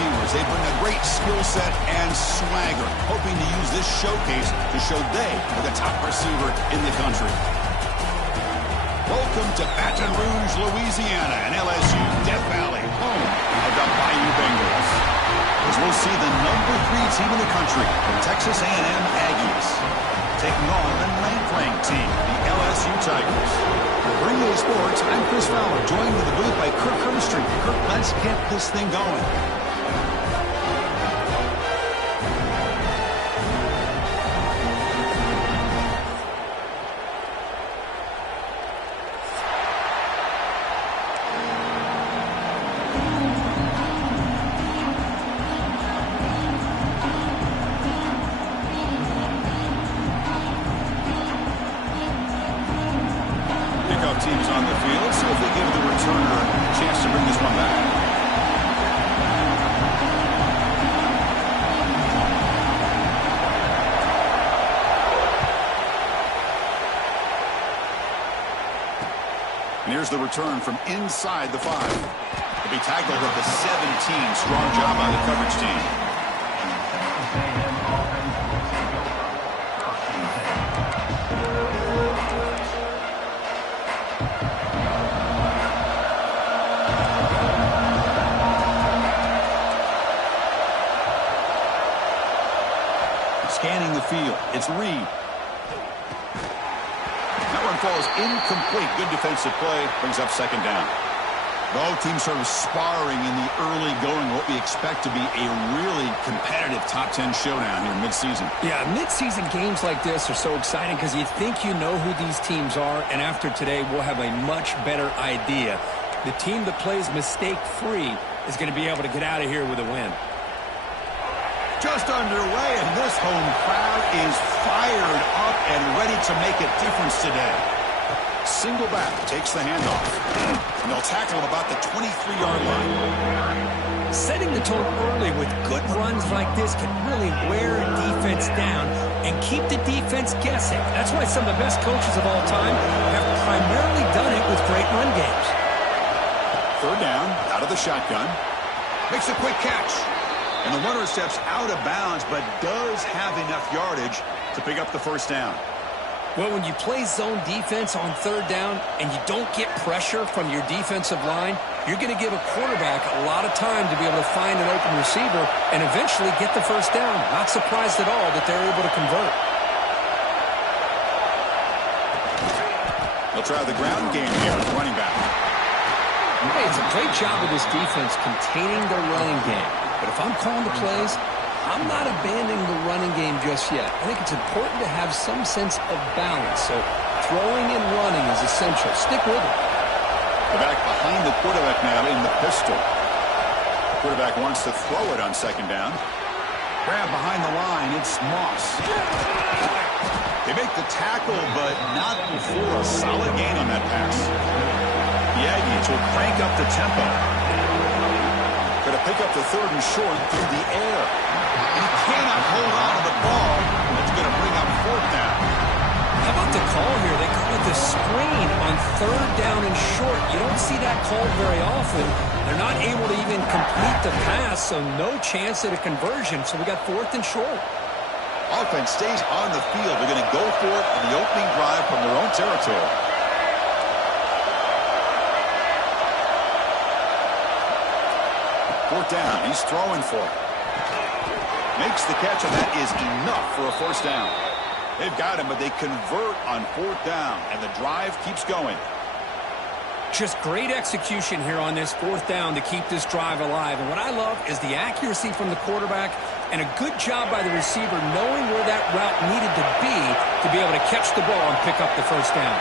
receivers. They bring a great skill set and swagger, hoping to use this showcase to show they are the top receiver in the country. Welcome to Baton Rouge, Louisiana, and LSU Death Valley, home of the Bayou Bengals. As we'll see the #3 team in the country, the Texas A&M Aggies, taking on the 9th-ranked team, the LSU Tigers. For EA Sports, I'm Chris Fowler, joined in the booth by Kirk Herbstreit. Kirk, let's get this thing going. Teams on the field. See if we give the returner a chance to bring this one back. And here's the return from inside the 5. He'll be tackled at the 17. Strong job by the coverage team. Scanning the field. It's Reed. That one falls incomplete. Good defensive play. Brings up second down. Both teams sort of sparring in the early going. What we expect to be a really competitive top 10 showdown here mid-season. Yeah, mid-season games like this are so exciting because you think you know who these teams are, and after today we'll have a much better idea. The team that plays mistake-free is going to be able to get out of here with a win. Just underway, and this home crowd is fired up and ready to make a difference today. Single back takes the handoff, and they'll tackle about the 23-yard line. Setting the tone early with good runs like this can really wear a defense down and keep the defense guessing. That's why some of the best coaches of all time have primarily done it with great run games. Third down, out of the shotgun. Makes a quick catch. And the runner steps out of bounds, but does have enough yardage to pick up the first down. Well, when you play zone defense on third down and you don't get pressure from your defensive line, you're going to give a quarterback a lot of time to be able to find an open receiver and eventually get the first down. Not surprised at all that they're able to convert. They'll try the ground game here with the running back. Hey, it's a great job of this defense containing their running game. But if I'm calling the plays, I'm not abandoning the running game just yet. I think it's important to have some sense of balance. So throwing and running is essential. Stick with it. They're back behind the quarterback now in the pistol. The quarterback wants to throw it on second down. Grab behind the line. It's Moss. They make the tackle, but not before a solid gain on that pass. The Aggies will crank up the tempo. Going to pick up the third and short through the air. And he cannot hold on to the ball. It's going to bring up fourth down. How about the call here? They call it the screen on third down and short. You don't see that called very often. They're not able to even complete the pass, so no chance at a conversion. So we got fourth and short. Offense stays on the field. They're going to go for it on the opening drive from their own territory. Fourth down. He's throwing for it. Makes the catch, and that is enough for a first down. They've got him, but they convert on fourth down, and the drive keeps going. Just great execution here on this fourth down to keep this drive alive. And what I love is the accuracy from the quarterback and a good job by the receiver knowing where that route needed to be able to catch the ball and pick up the first down.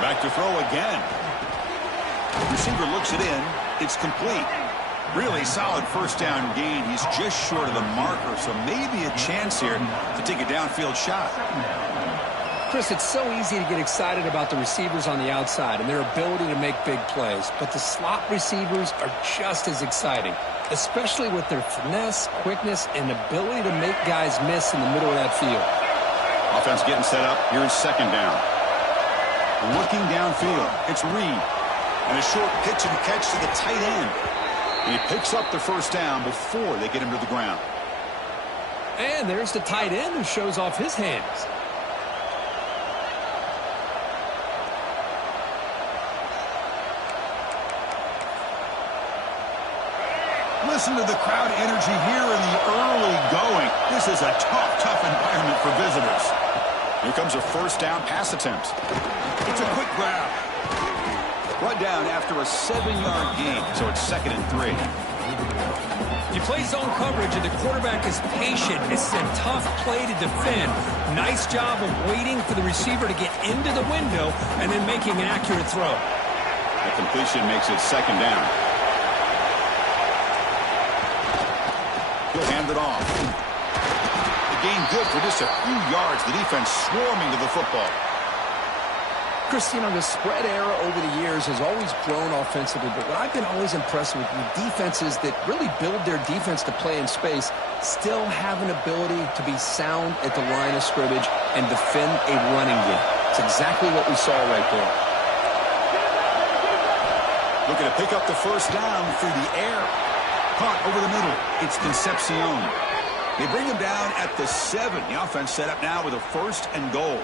Back to throw again. The receiver looks it in. It's complete. Really solid first down gain. He's just short of the marker, so maybe a chance here to take a downfield shot. Chris, it's so easy to get excited about the receivers on the outside and their ability to make big plays, but the slot receivers are just as exciting, especially with their finesse, quickness, and ability to make guys miss in the middle of that field. Offense getting set up. Here's second down. Looking downfield. It's Reed. And a short pitch and catch to the tight end. And he picks up the first down before they get him to the ground. And there's the tight end who shows off his hands. Listen to the crowd energy here in the early going. This is a tough environment for visitors. Here comes a first down pass attempt. It's a quick grab. Brought down after a 7-yard gain, so it's 2nd and 3. You play zone coverage and the quarterback is patient. It's a tough play to defend. Nice job of waiting for the receiver to get into the window and then making an accurate throw. The completion makes it 2nd down. He'll hand it off. The gain good for just a few yards. The defense swarming to the football. Chris, you know, the spread era over the years has always grown offensively, but what I've been always impressed with defenses that really build their defense to play in space still have an ability to be sound at the line of scrimmage and defend a running game. It's exactly what we saw right there. Looking to pick up the first down through the air. Caught over the middle. It's Concepcion. They bring him down at the 7. The offense set up now with a 1st and goal.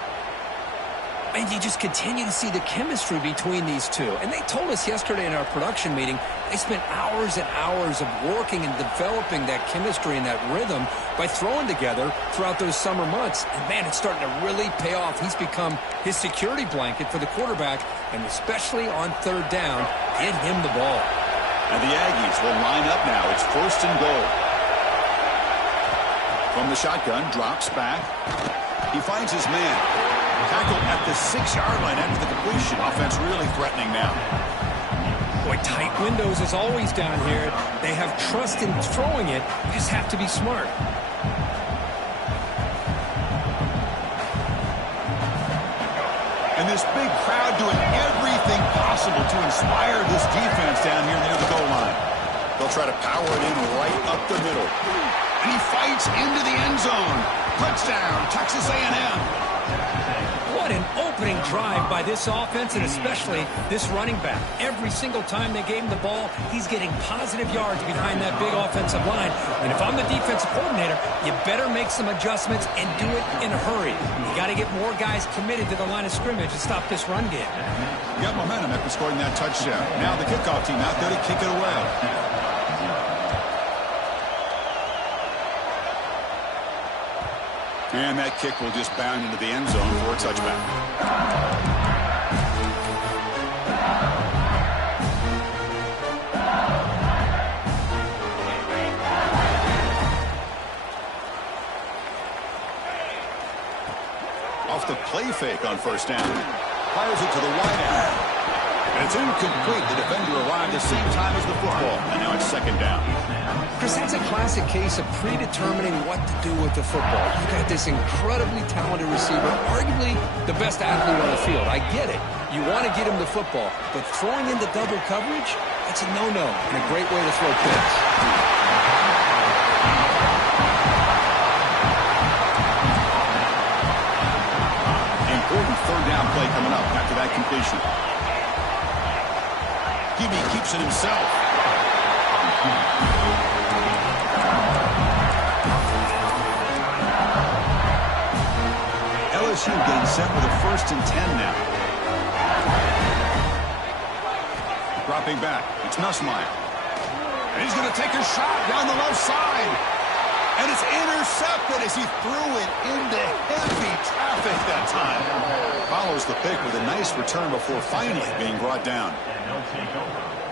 And you just continue to see the chemistry between these two. And they told us yesterday in our production meeting, they spent hours and hours of working and developing that chemistry and that rhythm by throwing together throughout those summer months. And, man, it's starting to really pay off. He's become his security blanket for the quarterback, and especially on 3rd down, get him the ball. And the Aggies will line up now. It's 1st and goal. From the shotgun, drops back. He finds his man. Tackled at the 6-yard line after the completion. Offense really threatening now. Boy, tight windows as always down here. They have trust in throwing it. You just have to be smart. And this big crowd doing everything possible to inspire this defense down here near the goal line. They'll try to power it in right up the middle. And he fights into the end zone. Touchdown, Texas A&M. What an opening drive by this offense, and especially this running back. Every single time they gave him the ball, he's getting positive yards behind that big offensive line. And if I'm the defensive coordinator, you better make some adjustments and do it in a hurry. You got to get more guys committed to the line of scrimmage to stop this run game. Got momentum after scoring that touchdown. Now the kickoff team out there to kick it away. And that kick will just bound into the end zone for a touchback. Off the play fake on 1st down. Fires it to the wide end. And it's incomplete. The defender arrived the same time as the football. And now it's 2nd down. Chris, that's a classic case of predetermining what to do with the football. You got this incredibly talented receiver, arguably the best athlete on the field. I get it. You want to get him the football, but throwing into double coverage, that's a no-no and a great way to throw picks. Important 3rd down play coming up after that completion. Hebe keeps it himself. LSU getting set with a 1st and 10 now. Dropping back. It's Nussmeier. And he's going to take a shot down the left side. And it's intercepted as he threw it into heavy traffic that time. Follows the pick with a nice return before finally being brought down.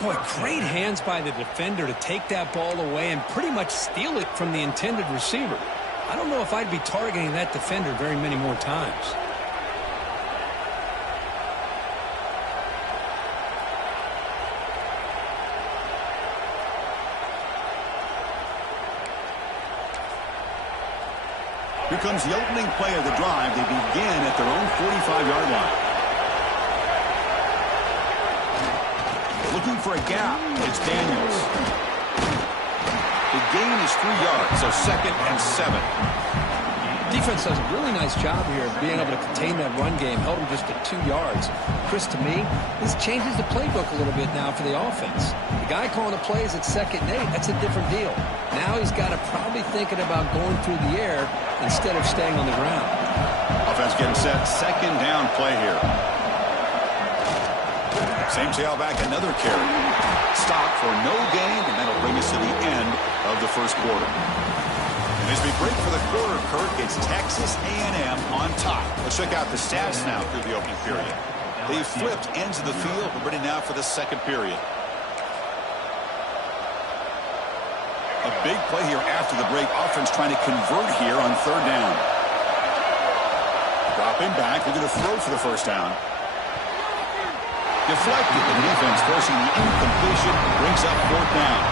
Boy, great hands by the defender to take that ball away and pretty much steal it from the intended receiver. I don't know if I'd be targeting that defender very many more times. Here comes the opening play of the drive. They begin at their own 45-yard line. Looking for a gap. It's Daniels. The gain is 3 yards, so 2nd and 7. Defense does a really nice job here of being able to contain that run game, held him just at 2 yards. Chris, to me, this changes the playbook a little bit now for the offense. The guy calling the plays at 2nd and 8, that's a different deal. Now he's got to probably thinking about going through the air instead of staying on the ground. Offense getting set, 2nd down play here. Same tailback, another carry. Stop for no gain, and that'll bring us to the end of the first quarter. And as we break for the quarter, Kurt, it's Texas A&M on top. Let's check out the stats now through the opening period. They've flipped ends of the field. We're ready now for the second period. A big play here after the break. Offense trying to convert here on 3rd down. Dropping back. They're going to throw for the first down. Deflected. The defense forcing the incompletion. Brings up 4th down.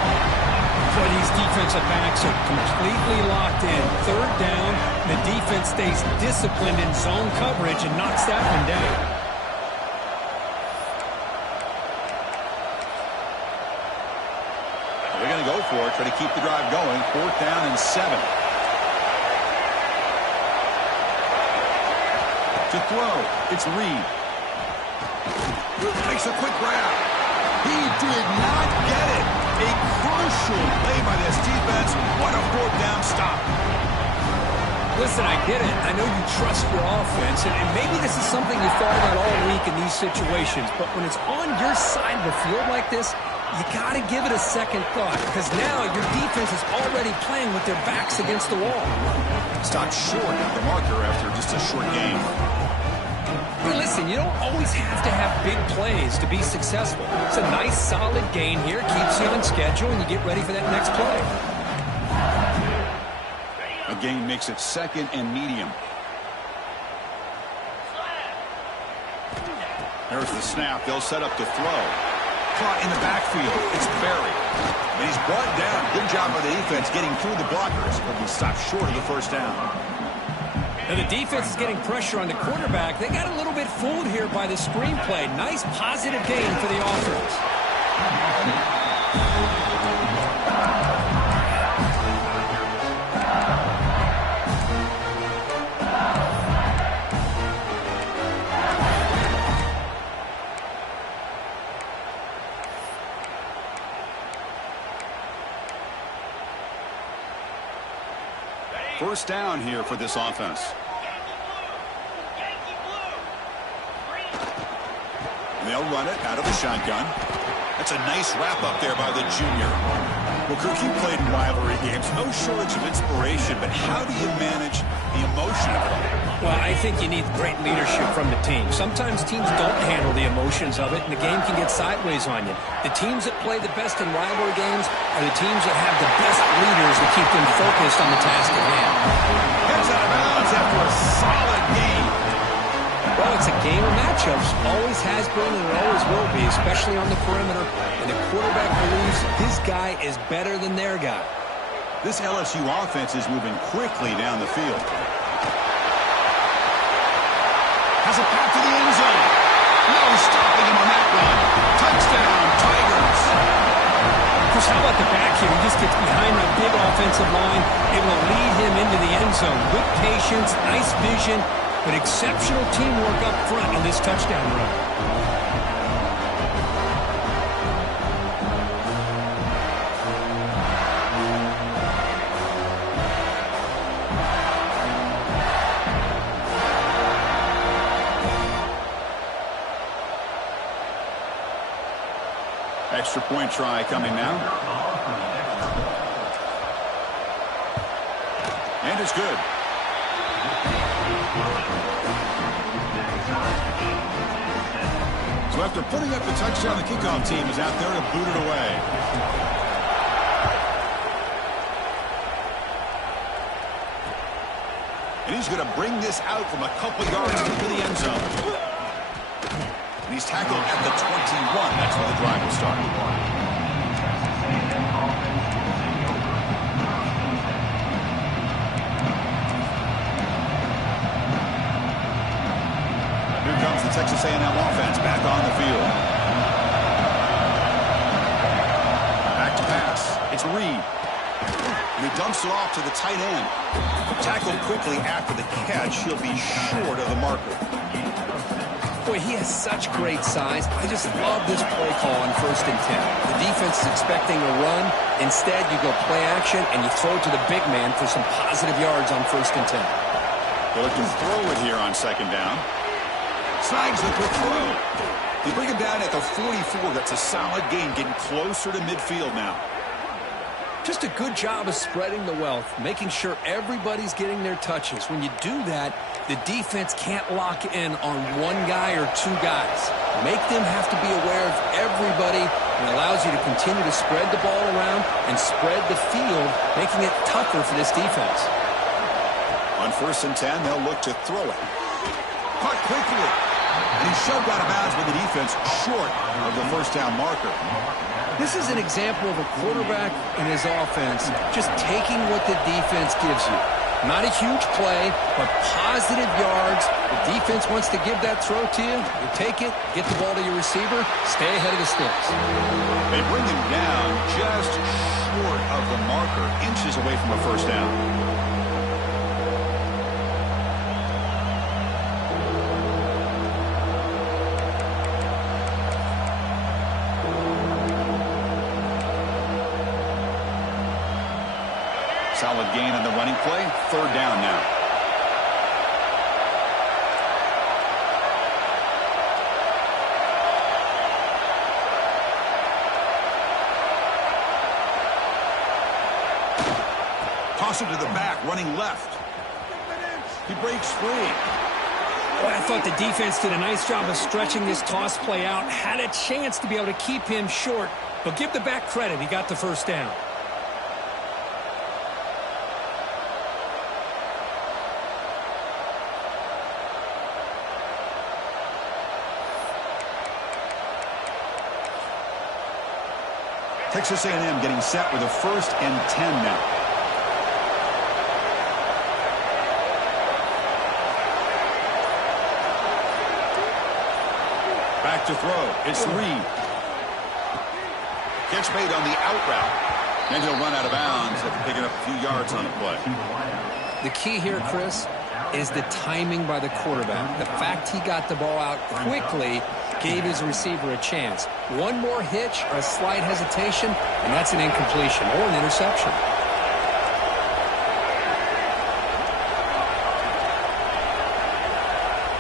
Boy, these defensive backs are completely locked in. 3rd down, the defense stays disciplined in zone coverage and knocks that one down. They're going to go for it, try to keep the drive going. 4th down and 7. To throw, it's Reed. Makes a quick grab. He did not get it. A crucial play by this defense. What a 4th down stop. Listen, I get it. I know you trust your offense, and maybe this is something you thought about all week in these situations, but when it's on your side of the field like this, you got to give it a second thought, because now your defense is already playing with their backs against the wall. Stopped short of the marker after just a short game. Hey, listen, you don't always have to have big plays to be successful. It's a nice, solid gain here. Keeps you on schedule, and you get ready for that next play. A gain makes it 2nd and medium. There's the snap. They'll set up to throw. Caught in the backfield. It's Berry. And he's brought down. Good job by the defense getting through the blockers. But he stopped short of the first down. Now the defense is getting pressure on the quarterback. They got a little bit fooled here by the screenplay. Nice positive gain for the offense. First down here for this offense. And they'll run it out of the shotgun. That's a nice wrap up there by the junior. Well, Kirk, you played in rivalry games. No shortage of inspiration, but how do you manage the emotion of it all? Well, I think you need great leadership from the team. Sometimes teams don't handle the emotions of it, and the game can get sideways on you. The teams that play the best in rivalry games are the teams that have the best leaders to keep them focused on the task at hand. Heads out of bounds after a solid game. Well, it's a game of matchups. Always has been and it always will be, especially on the perimeter. And the quarterback believes his guy is better than their guy. This LSU offense is moving quickly down the field. Has it back to the end zone. No stopping him on that run. Touchdown, Tigers. Chris, how about the back here? He just gets behind that big offensive line, able to lead him into the end zone. Good patience, nice vision, but exceptional teamwork up front on this touchdown run. Extra point try coming now. And it's good. So after putting up the touchdown, the kickoff team is out there to boot it away. And he's going to bring this out from a couple yards into the end zone. And he's tackled at the 21. That's where the drive will start. Here comes the Texas A&M offense back on the field. Back to pass. It's Reed. And he dumps it off to the tight end. Tackled quickly after the catch. He'll be short of the marker. Boy, he has such great size. I just love this play call on 1st and 10. The defense is expecting a run. Instead, you go play action, and you throw it to the big man for some positive yards on 1st and 10. They look to throw it here on 2nd down. Snags the quick throw. They bring him down at the 44. That's a solid gain, getting closer to midfield now. Just a good job of spreading the wealth, making sure everybody's getting their touches. When you do that, the defense can't lock in on one guy or two guys. Make them have to be aware of everybody, and allows you to continue to spread the ball around and spread the field, making it tougher for this defense. On 1st and 10, they'll look to throw it. Caught quickly. And he's shoved out of bounds with the defense short of the 1st down marker. This is an example of a quarterback and his offense just taking what the defense gives you. Not a huge play, but positive yards. The defense wants to give that throw to you. You take it, get the ball to your receiver, stay ahead of the sticks. They bring him down just short of the marker, inches away from a 1st down. Solid gain on the running play. 3rd down now. Toss it to the back, running left. He breaks free. Boy, I thought the defense did a nice job of stretching this toss play out. Had a chance to be able to keep him short, but give the back credit. He got the 1st down. Texas A&M getting set with a 1st and 10 now. Back to throw. It's Reed. Catch made on the out route. Then he'll run out of bounds after picking up a few yards on the play. The key here, Chris, is the timing by the quarterback. The fact he got the ball out quickly gave his receiver a chance. One more hitch or a slight hesitation, and that's an incompletion or an interception.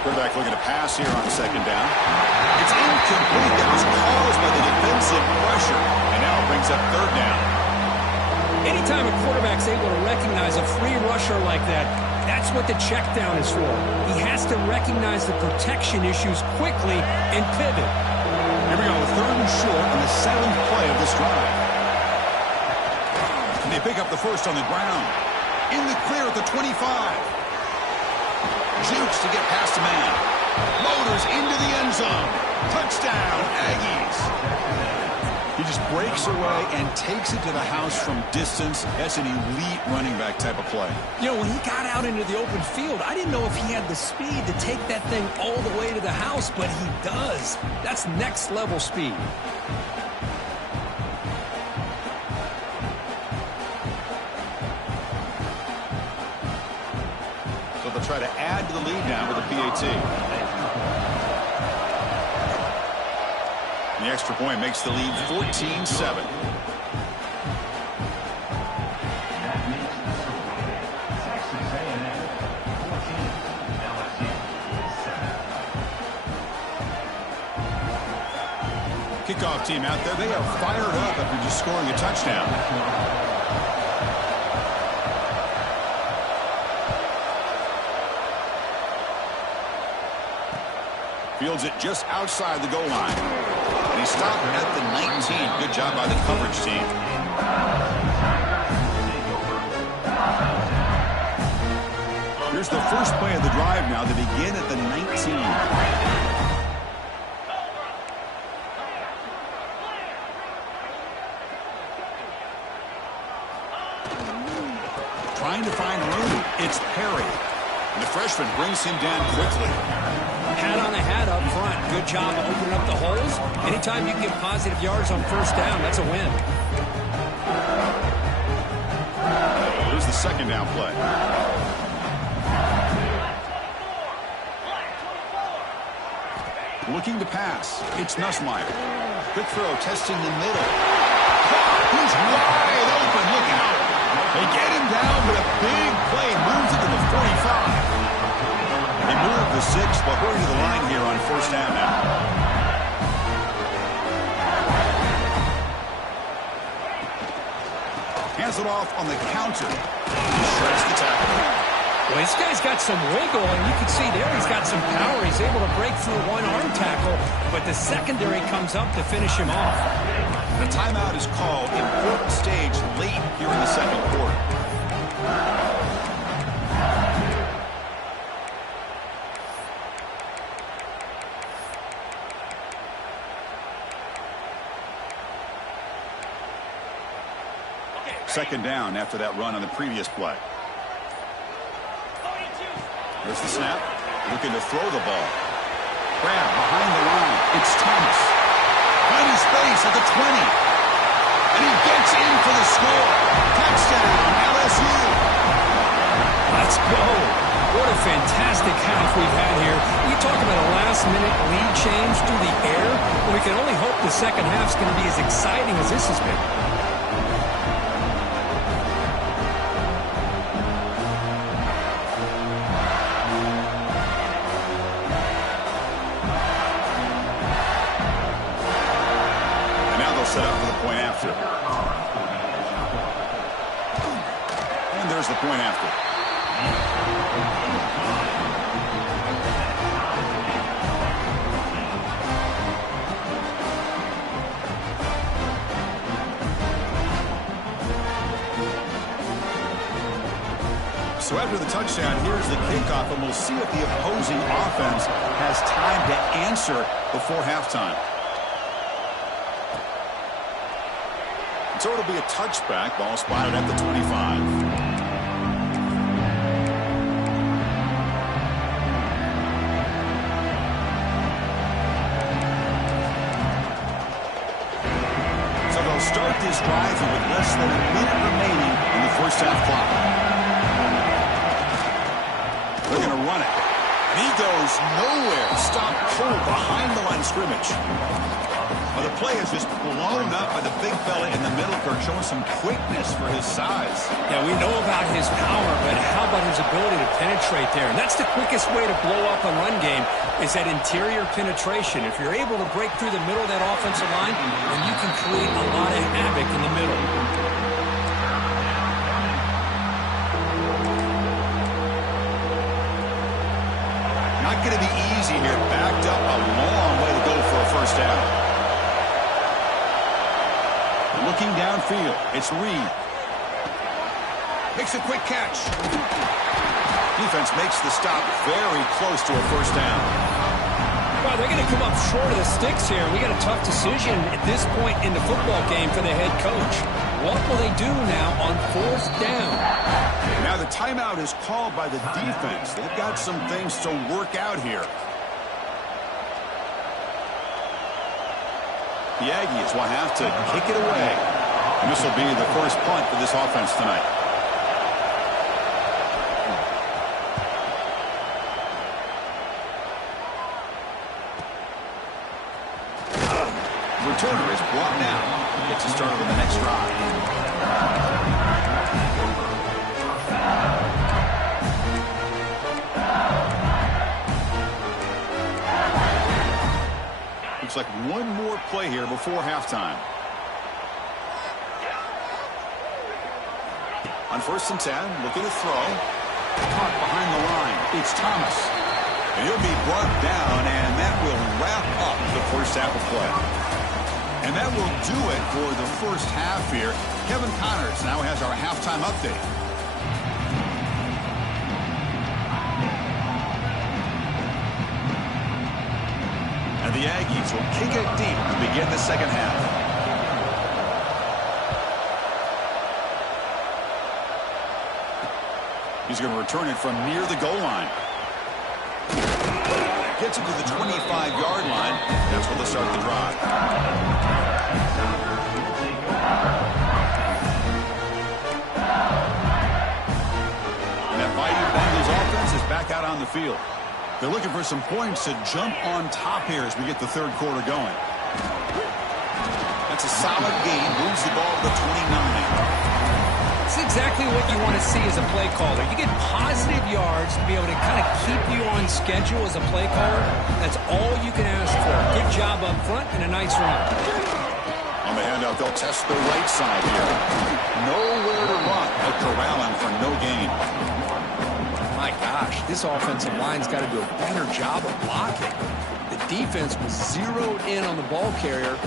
Quarterback looking to pass here on 2nd down. It's incomplete. That was caused by the defensive pressure, and now it brings up 3rd down. Anytime a quarterback's able to recognize a free rusher like that, that's what the check down is for. He has to recognize the protection issues quickly and pivot. Here we go, 3rd and short on the 7th play of this drive. And they pick up the 1st on the ground. In the clear at the 25. Jukes to get past the man. Motors into the end zone. Touchdown, Aggies. He just breaks away and takes it to the house from distance. That's an elite running back type of play. You know, when he got out into the open field, I didn't know if he had the speed to take that thing all the way to the house, but he does. That's next level speed. So they'll try to add to the lead now with a PAT. The extra point makes the lead 14-7. Kickoff team out there. They are fired up after just scoring a touchdown. Fields it just outside the goal line. And he stopped at the 19. Good job by the coverage team. Here's the first play of the drive now. They begin at the 19. Trying to find room. It's Perry. And the freshman brings him down quickly. Hat on a hat up front. Good job of opening up the holes. Anytime you can get positive yards on 1st down, that's a win. second down play. Looking to pass. It's Nussmeier. Quick throw, testing the middle. He's wide open. Look out. They get him down, but a big play moves it to the 45. They move the 6, but hurry to the line here on first down now. Hands it off on the counter. He shreds the tackle. Well, this guy's got some wiggle, and you can see there he's got some power. He's able to break through one arm tackle, but the secondary comes up to finish him off. The timeout is called. Important stage late here in the second quarter. Second down after that run on the previous play. There's the snap. Looking to throw the ball. Grab behind the line. It's Thomas. Finding space at the 20. And he gets in for the score. Touchdown, LSU. Let's go. What a fantastic half we've had here. We talk about a last-minute lead change through the air. We can only hope the second half's going to be as exciting as this has been. Set up for the point after. And there's the point after. So after the touchdown, here's the kickoff, and we'll see if the opposing offense has time to answer before halftime. So it'll be a touchback. Ball spotted at the 25. So they'll start this drive with less than a minute remaining in the first half clock. They're going to run it. And he goes nowhere. Stop cold behind the line of scrimmage. Well, the play is just blown up by the big fella in the middle, Kirk, showing some quickness for his size. Yeah, we know about his power, but how about his ability to penetrate there? And that's the quickest way to blow up a run game is that interior penetration. If you're able to break through the middle of that offensive line, then you can create a lot of havoc in the middle. Not going to be easy here. Backed up a long way to go for a first down. Looking downfield, it's Reed. Makes a quick catch. Defense makes the stop very close to a first down. Well, they're going to come up short of the sticks here. We got a tough decision at this point in the football game for the head coach. What will they do now on fourth down? Now the timeout is called by the defense. They've got some things to work out here. The Aggies will have to kick it away. And this will be the first punt for this offense tonight. Returner is brought down. Gets us started with the next drive. Looks like one more play here before halftime. On 1st and 10, looking to throw. Caught behind the line. It's Thomas. And he'll be brought down, and that will wrap up the first half of play. And that will do it for the first half here. Kevin Connors now has our halftime update. And the Aggies will kick it deep to begin the second half. He's going to return it from near the goal line. Gets it to the 25-yard line. That's where they'll start the drive. the field. They're looking for some points to jump on top here as we get the third quarter going. That's a solid gain. Moves the ball to the 29. It's exactly what you want to see as a play caller. You get positive yards to be able to kind of keep you on schedule as a play caller. That's all you can ask for. Good job up front and a nice run. On the handout, they'll test the right side here. Nowhere to run. They're corralling for no gain. My gosh, this offensive line's got to do a better job of blocking. The defense was zeroed in on the ball carrier.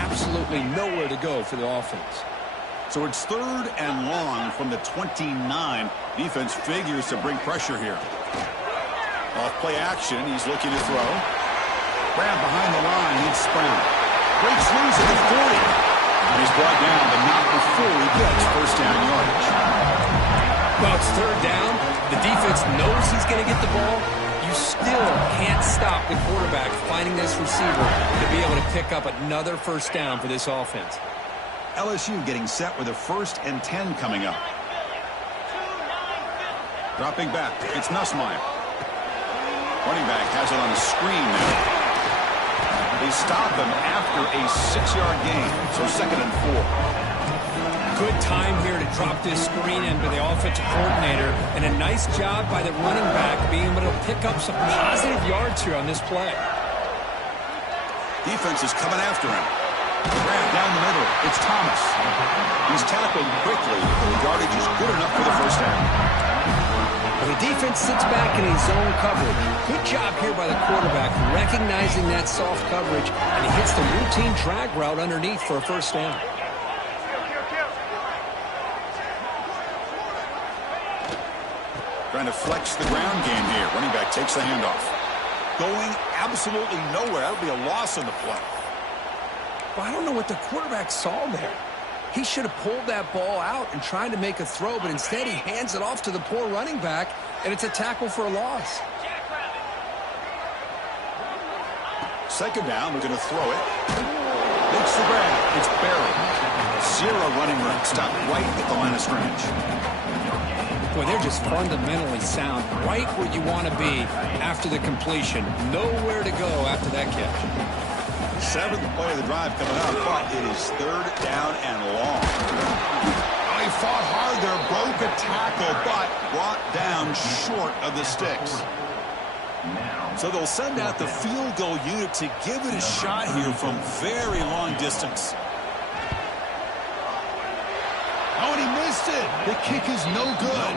Absolutely nowhere to go for the offense. So it's 3rd and long from the 29. Defense figures to bring pressure here. Off play action. He's looking to throw. Grab behind the line. He's Sprout. Breaks loose at the 40. And he's brought down, but not before he gets first down yardage. Well, it's 3rd down. The defense knows he's going to get the ball. You still can't stop the quarterback finding this receiver to be able to pick up another first down for this offense. LSU getting set with a 1st and 10 coming up. Dropping back. It's Nussmeier. Running back has it on a screen now. They stop him after a 6-yard gain. So 2nd and 4. Good time here to drop this screen into the offensive coordinator. And a nice job by the running back being able to pick up some positive yards here on this play. Defense is coming after him. Grab down the middle. It's Thomas. He's tackled quickly. The yardage is good enough for the first down. Well, the defense sits back in his zone coverage. Good job here by the quarterback recognizing that soft coverage, and he hits the routine drag route underneath for a first down. Trying to flex the ground game here. Running back takes the handoff. Going absolutely nowhere. That would be a loss on the play. Well, I don't know what the quarterback saw there. He should have pulled that ball out and tried to make a throw, but instead he hands it off to the poor running back, and it's a tackle for a loss. 2nd down, we're going to throw it. Makes the grab. It's Barry. 0 running room. Stopped right at the line of scrimmage. Boy, they're just fundamentally sound, right where you want to be after the completion. Nowhere to go after that catch. 7th play of the drive coming up, but it is 3rd down and long. Oh, he fought hard there, broke a tackle, but brought down short of the sticks. So they'll send out the field goal unit to give it a shot here from very long distance. Oh, and he missed it. The kick is no good.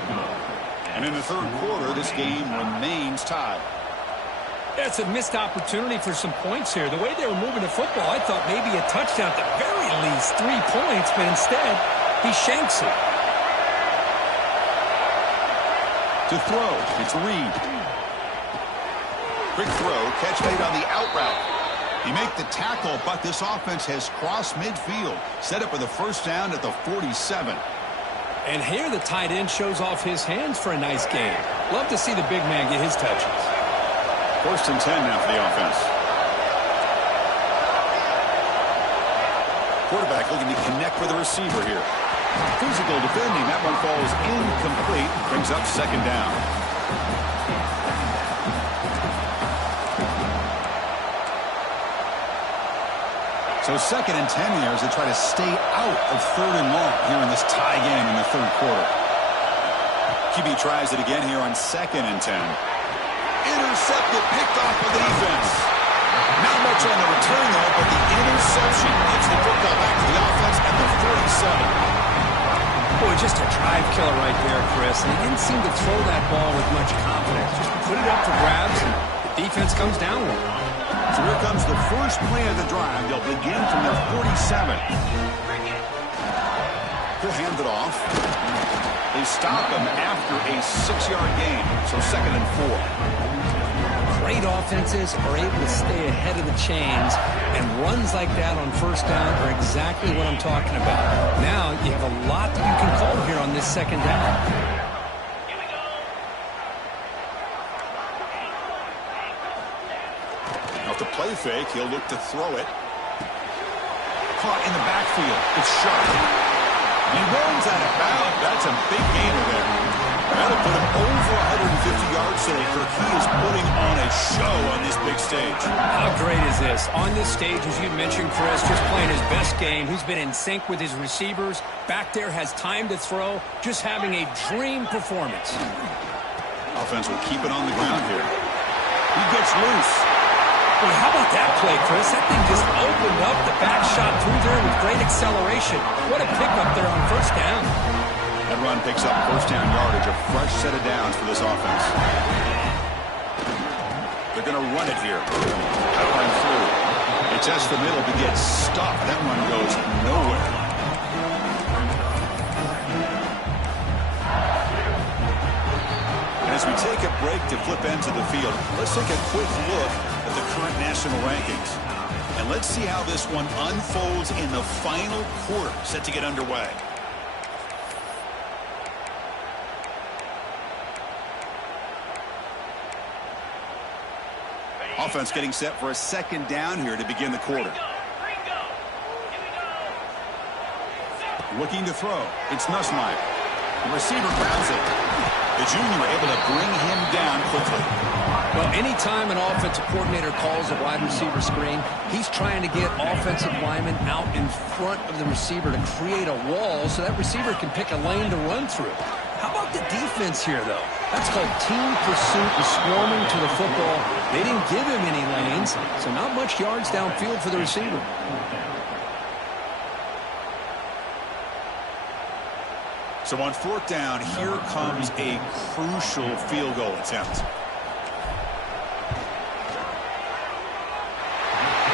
And in the 3rd quarter, this game remains tied. That's a missed opportunity for some points here. The way they were moving the football, I thought maybe a touchdown at the very least, 3 points, but instead, he shanks it. To throw, it's Reed. Quick throw, catch made on the out route. He make the tackle, but this offense has crossed midfield. Set up with a first down at the 47. And here the tight end shows off his hands for a nice gain. Love to see the big man get his touches. 1st and 10 now for the offense. Quarterback looking to connect with the receiver here. Physical defending. That one falls incomplete. Brings up 2nd down. So 2nd and 10 here as they try to stay out of 3rd and long here in this tie game in the 3rd quarter. QB tries it again here on 2nd and 10. Intercepted, picked off by the defense. Not much on the return, though, but the interception gets the football back to the offense at the 47. Boy, just a drive killer right there, Chris. And he didn't seem to throw that ball with much confidence. Just put it up for grabs, and the defense comes down with it. So here comes the first play of the drive. They'll begin from their 47. He'll hand it off. They stop him after a 6-yard gain. So 2nd and 4. Great offenses are able to stay ahead of the chains, and runs like that on first down are exactly what I'm talking about. Now you have a lot that you can call here on this 2nd down. Off the play fake, he'll look to throw it. Caught in the backfield. It's sharp. He runs out of bounds. That's a big gainer there. That'll put him over 150 yards today, Kirk. He is putting on a show on this big stage. How great is this? On this stage, as you mentioned, Chris, just playing his best game. He's been in sync with his receivers. Back there, has time to throw. Just having a dream performance. Offense will keep it on the ground here. He gets loose. Boy, how about that play, Chris? That thing just opened up. The back shot through there with great acceleration. What a pickup there on first down. That run picks up first down yardage, a fresh set of downs for this offense. They're going to run it here. Powering through. They test the middle to get stopped. That run goes nowhere. And as we take a break to flip ends of the field, let's take a quick look at the current national rankings. And let's see how this one unfolds in the final quarter, set to get underway. Offense getting set for a second down here to begin the quarter. Looking to throw. It's Nussmeier. The receiver grabs it. The junior able to bring him down quickly. Well, anytime an offensive coordinator calls a wide receiver screen, he's trying to get offensive linemen out in front of the receiver to create a wall so that receiver can pick a lane to run through. How about the defense here, though? That's called team pursuit and swarming to the football. They didn't give him any lanes, so not much yards downfield for the receiver. So on fourth down, here comes a crucial field goal attempt.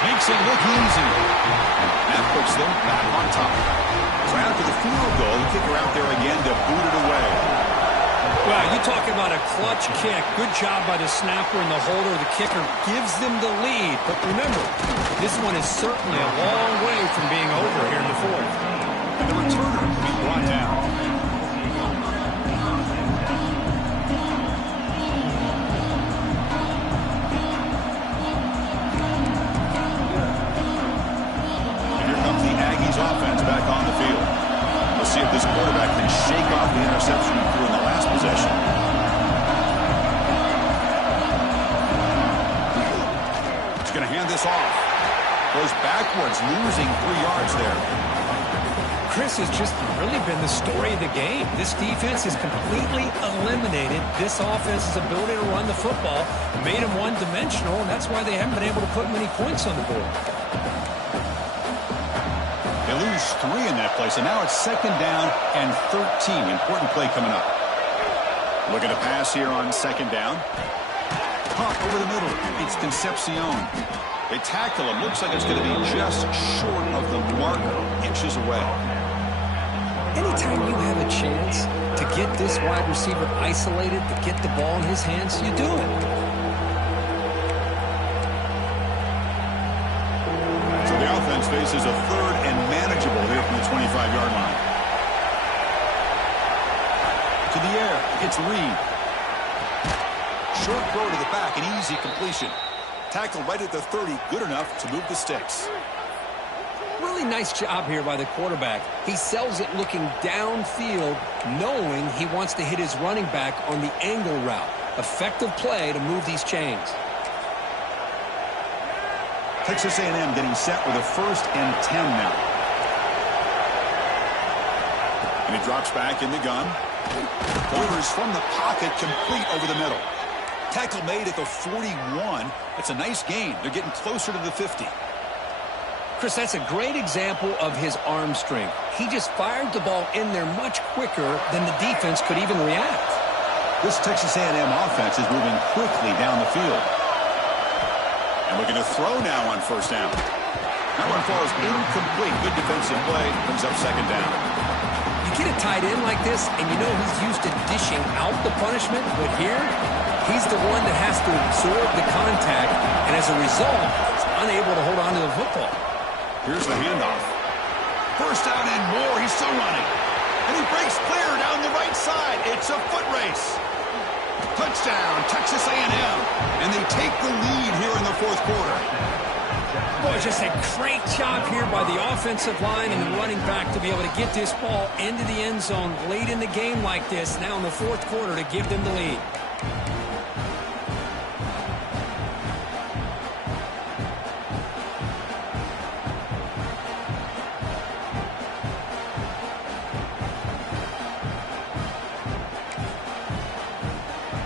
Makes it look easy. That puts them back on top. So after the field goal, the kicker out there again to boot it away. Well, you talk about a clutch kick. Good job by the snapper and the holder. The kicker gives them the lead. But remember, this one is certainly a long way from being over here in the fourth. And the returner will be brought down. Offense back on the field. We'll see if this quarterback can shake off the interception he threw in the last possession. He's going to hand this off. Goes backwards, losing 3 yards there. Chris has just really been the story of the game. This defense has completely eliminated this offense's ability to run the football, made them one-dimensional, and that's why they haven't been able to put many points on the board. They lose 3 in that play, so now it's second down and 13. Important play coming up. Look at a pass here on second down. Pump over the middle. It's Concepcion. They tackle him. Looks like it's going to be just short of the marker, inches away. Anytime you have a chance to get this wide receiver isolated, to get the ball in his hands, you do it. Faces a third and manageable here from the 25-yard line. To the air, gets Reed. Short throw to the back, an easy completion. Tackle right at the 30, good enough to move the sticks. Really nice job here by the quarterback. He sells it looking downfield, knowing he wants to hit his running back on the angle route. Effective play to move these chains. Texas A&M getting set with a 1st and 10 now. And he drops back in the gun. Delivers from the pocket, complete over the middle. Tackle made at the 41. That's a nice gain. They're getting closer to the 50. Chris, that's a great example of his arm strength. He just fired the ball in there much quicker than the defense could even react. This Texas A&M offense is moving quickly down the field. And looking to throw now on first down. That one falls incomplete. Good defensive play. Brings up second down. You get a tight end like this, and you know he's used to dishing out the punishment, but here, he's the one that has to absorb the contact, and as a result, he's unable to hold on to the football. Here's the handoff. First down and more. He's still running. And he breaks clear down the right side. It's a foot race. Touchdown. Touchdown, Texas A&M. And they take the lead here in the fourth quarter. Boy, just a great job here by the offensive line and the running back to be able to get this ball into the end zone late in the game like this, now in the fourth quarter, to give them the lead.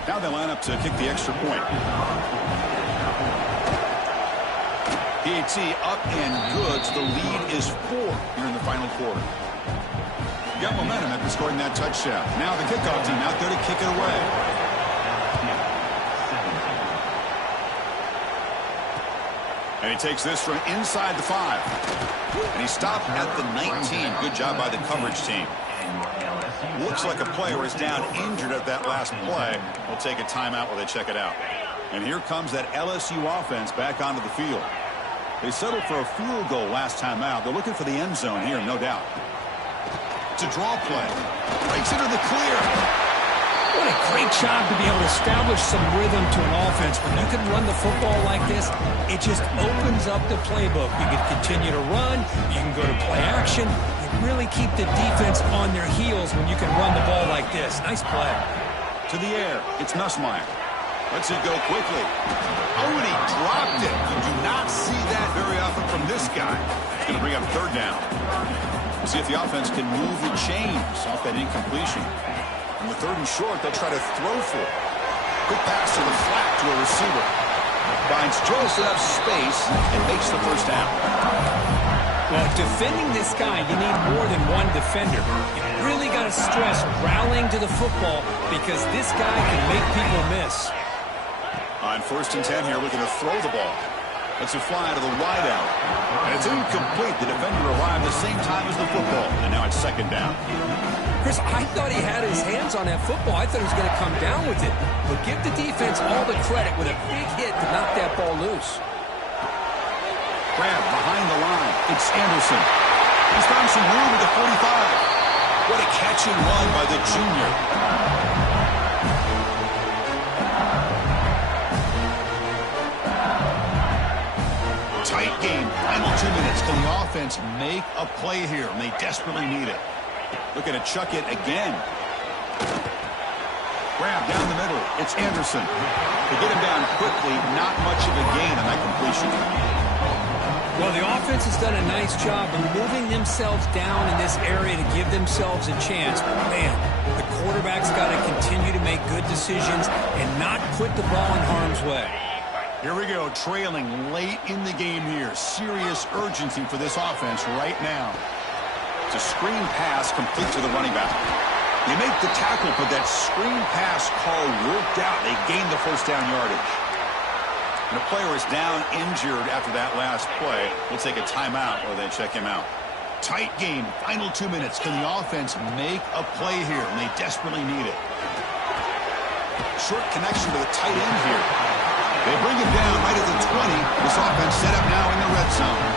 Now they line up to kick the extra point. PAT up and good. So the lead is 4 here in the final quarter. Got momentum after scoring that touchdown. Now the kickoff team out there to kick it away. And he takes this from inside the 5. And he stopped at the 19. Good job by the coverage team. Looks like a player is down injured at that last play. We'll take a timeout while they check it out. And here comes that LSU offense back onto the field. They settled for a field goal last time out. They're looking for the end zone here, no doubt. It's a draw play. Breaks into the clear. What a great job to be able to establish some rhythm to an offense. When you can run the football like this, it just opens up the playbook. You can continue to run. You can go to play action. You really keep the defense on their heels when you can run the ball like this. Nice play. To the air. It's Nussmeier. Lets it go quickly. Oh, and he dropped it. You do not see that very often from this guy. It's going to bring up third down. We'll see if the offense can move the chains off that incompletion. On the 3rd and short, they'll try to throw for it. Quick pass to the flat to a receiver. Finds just enough space and makes the first down. Well, defending this guy, you need more than one defender. You really got to stress rallying to the football because this guy can make people miss. On 1st and 10 here, looking to throw the ball. Lets it fly to the wideout. And it's incomplete. The defender arrived the same time as the football. And now it's 2nd down. Chris, I thought he had his hands on that football. I thought he was going to come down with it. But give the defense all the credit with a big hit to knock that ball loose. Grab behind the line. It's Anderson. He's found some room at the 45. What a catch and run by the junior. Tight game. Final 2 minutes. Can the offense make a play here? And they desperately need it. Looking to chuck it again. Grab down the middle. It's Anderson. To get him down quickly, not much of a gain on that completion. Well, the offense has done a nice job of moving themselves down in this area to give themselves a chance. But, man, the quarterback's got to continue to make good decisions and not put the ball in harm's way. Here we go, trailing late in the game here. Serious urgency for this offense right now. It's a screen pass complete to the running back. They make the tackle, but that screen pass call worked out. They gained the first down yardage. And the player is down injured after that last play. We'll take a timeout while they check him out. Tight game, final 2 minutes. Can the offense make a play here? And they desperately need it. Short connection to the tight end here. They bring him down right at the 20. This offense set up now in the red zone.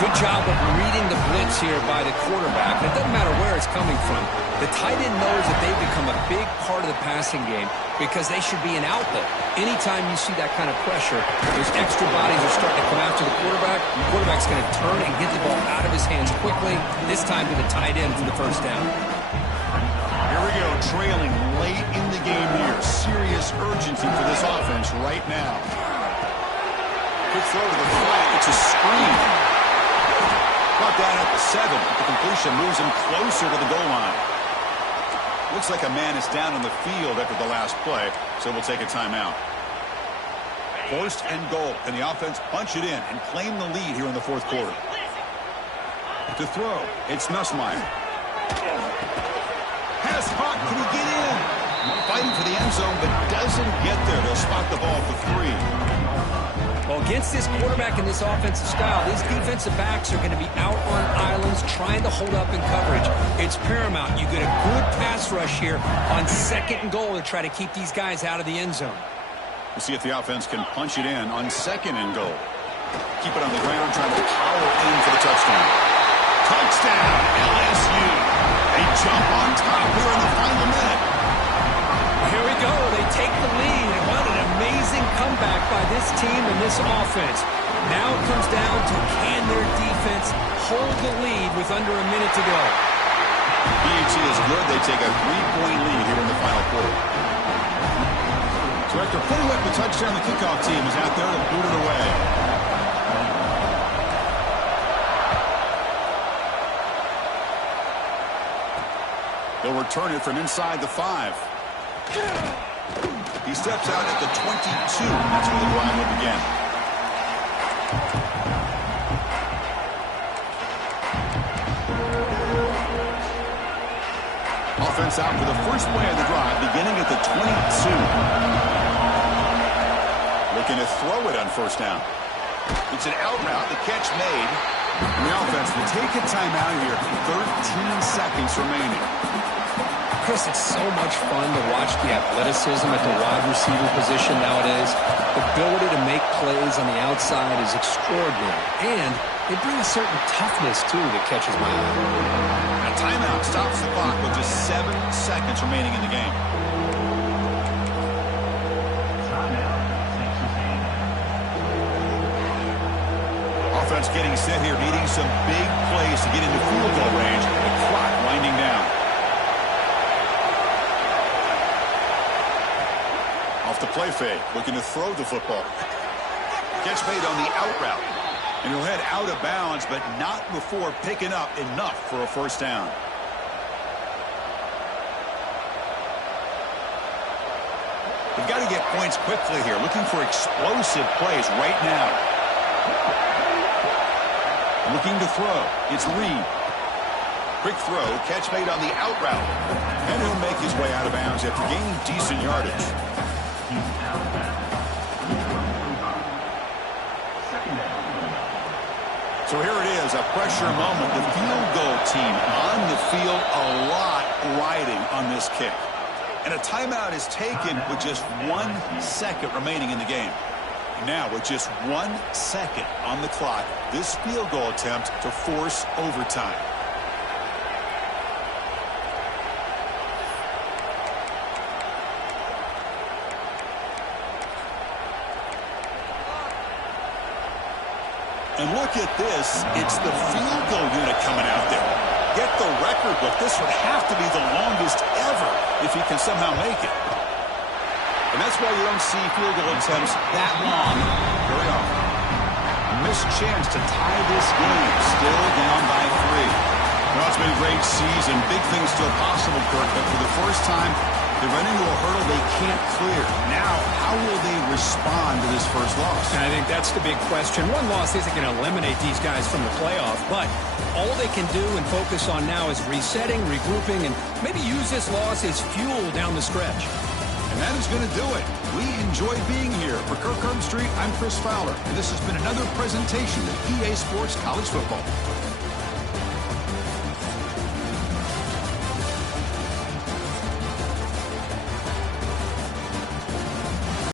Good job of reading the blitz here by the quarterback. It doesn't matter where it's coming from. The tight end knows that they've become a big part of the passing game because they should be an outlet. Anytime you see that kind of pressure, those extra bodies are starting to come after the quarterback. The quarterback's going to turn and get the ball out of his hands quickly, this time to the tight end for the first down. Here we go, trailing late in the game here. Serious urgency for this offense right now. Quick throw to the flat. It's a screen. Caught that at the 7. The completion moves him closer to the goal line. Looks like a man is down on the field after the last play, so we'll take a timeout. 1st and goal. Can the offense punch it in and claim the lead here in the fourth quarter? To throw, it's Nussmeier. Has Hawk, can he get in? Fighting for the end zone, but doesn't get there. They'll spot the ball for 3. Well, against this quarterback and this offensive style, these defensive backs are going to be out on islands trying to hold up in coverage. It's paramount. You get a good pass rush here on 2nd and goal to try to keep these guys out of the end zone. We'll see if the offense can punch it in on 2nd and goal. Keep it on the ground, trying to power in for the touchdown. Touchdown, LSU. They jump on top here in the final minute. Here we go. They take some offense. Now it comes down to can their defense hold the lead with under a minute to go. PAT is good. They take a 3-point lead here in the final quarter. So after putting up the touchdown, the kickoff team is out there to boot it away. They'll return it from inside the 5. He steps out at the 22. That's where the drive will begin. Offense out for the first play of the drive, beginning at the 22. Looking to throw it on first down. It's an out route, the catch made. And the offense will take a timeout here. 13 seconds remaining. Chris, it's so much fun to watch the athleticism at the wide receiver position nowadays. The ability to make plays on the outside is extraordinary. And they bring a certain toughness, too, that catches my eye. A timeout stops the clock with just 7 seconds remaining in the game. Offense getting set here, needing some big plays to get into field goal range. The clock winding down. Off the play fake, looking to throw the football. Catch made on the out route. And he'll head out of bounds, but not before picking up enough for a first down. They've got to get points quickly here, looking for explosive plays right now. Looking to throw. It's Reed. Quick throw, catch made on the out route. And he'll make his way out of bounds after gaining decent yardage. So here it is, a pressure moment. The field goal team on the field, a lot riding on this kick. And a timeout is taken with just 1 second remaining in the game. Now, with just 1 second on the clock, this field goal attempt to force overtime. And look at this. It's the field goal unit coming out there. Get the record book. This would have to be the longest ever if he can somehow make it. And that's why you don't see field goal attempts that long very often. A missed chance to tie this game. Still down by 3. Well, it's been a great season. Big things still possible, Kirk, but for the first time, they run into a hurdle they can't clear. Now, how will they respond to this first loss? And I think that's the big question. One loss isn't going to eliminate these guys from the playoff, but all they can do and focus on now is resetting, regrouping, and maybe use this loss as fuel down the stretch. And that is going to do it. We enjoyed being here. For Kirk Herbstreit, I'm Chris Fowler, and this has been another presentation of EA Sports College Football.